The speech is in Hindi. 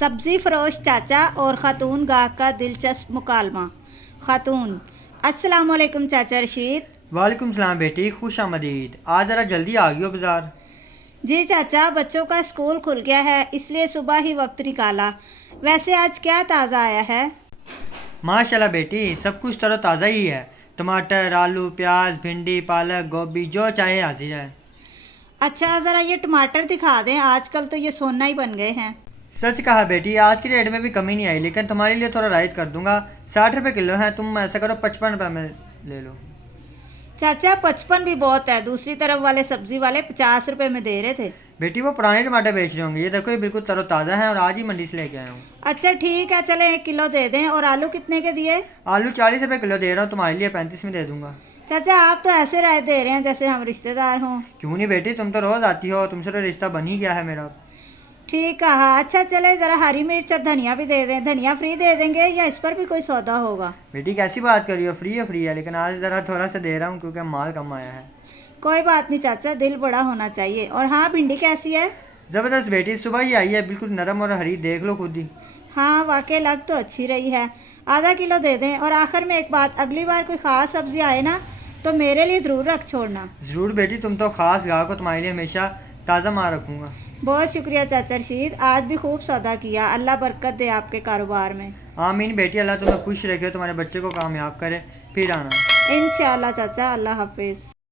सब्ज़ी फ़रोश चाचा और ख़ातून गाहक का दिलचस्प मुकालमा। ख़ातून: अस्सलाम वालेकुम चाचा रशीद। वालेकुम सलाम बेटी, खुश आमदीद। आज ज़रा जल्दी आ गई हो बाज़ार। जी चाचा, बच्चों का स्कूल खुल गया है इसलिए सुबह ही वक्त निकाला। वैसे आज क्या ताज़ा आया है? माशाल्लाह बेटी, सब कुछ तरोताज़ा ही है। टमाटर, आलू, प्याज, भिंडी, पालक, गोभी, जो चाहे हाजिर है। अच्छा, ज़रा ये टमाटर दिखा दें, आजकल तो ये सोना ही बन गए हैं। सच कहा बेटी, आज की रेट में भी कमी नहीं आई, लेकिन तुम्हारे लिए थोड़ा रायत कर दूंगा। 60 रुपये किलो है, तुम ऐसा करो 55 रुपये में ले लो। चाचा 55 भी बहुत है, दूसरी तरफ वाले सब्ज़ी वाले 50 रुपए में दे रहे थे। बेटी वो पुराने टमाटर बेच रहे होंगे, ये देखो ये बिल्कुल तरोताज़ा है और आज ही मंडी से लेके आया हूँ। अच्छा ठीक है, चले 1 किलो दे दें। और आलू कितने के दिए? आलू 40 रुपये किलो दे रहा हूँ, तुम्हारे लिए 35 में दे दूंगा। चाचा आप तो ऐसे राय दे रहे हैं जैसे हम रिश्तेदार हों। क्यों नहीं बेटी, तुम तो रोज़ आती हो, तुमसे तो रिश्ता बन ही गया है मेरा। ठीक कहा। अच्छा चले, ज़रा हरी मिर्च और धनिया भी दे दें। धनिया फ्री दे देंगे या इस पर भी कोई सौदा होगा? बेटी कैसी बात कर रही हो, फ्री है, लेकिन आज ज़रा थोड़ा सा दे रहा हूँ क्योंकि माल कम आया है। कोई बात नहीं चाचा, दिल बड़ा होना चाहिए। और हाँ, भिंडी कैसी है? ज़बरदस्त बेटी, सुबह ही आई है, बिल्कुल नरम और हरी, देख लो खुद ही। हाँ वाकई लग तो अच्छी रही है। आधा किलो दे दें। और आखिर में एक बात, अगली बार कोई ख़ास सब्ज़ी आए ना तो मेरे लिए ज़रूर रख छोड़ना। ज़रूर बेटी, तुम तो ख़ास गाहक हो, तुम्हारे लिए हमेशा ताज़ा माल रखूँगा। बहुत शुक्रिया चाचा रशीद, आज भी खूब सौदा किया। अल्लाह बरकत दे आपके कारोबार में। आमीन बेटी, अल्लाह तुम्हें खुश रखे, तुम्हारे बच्चे को कामयाब करे। फिर आना। इंशाअल्लाह चाचा, अल्लाह हाफिज़।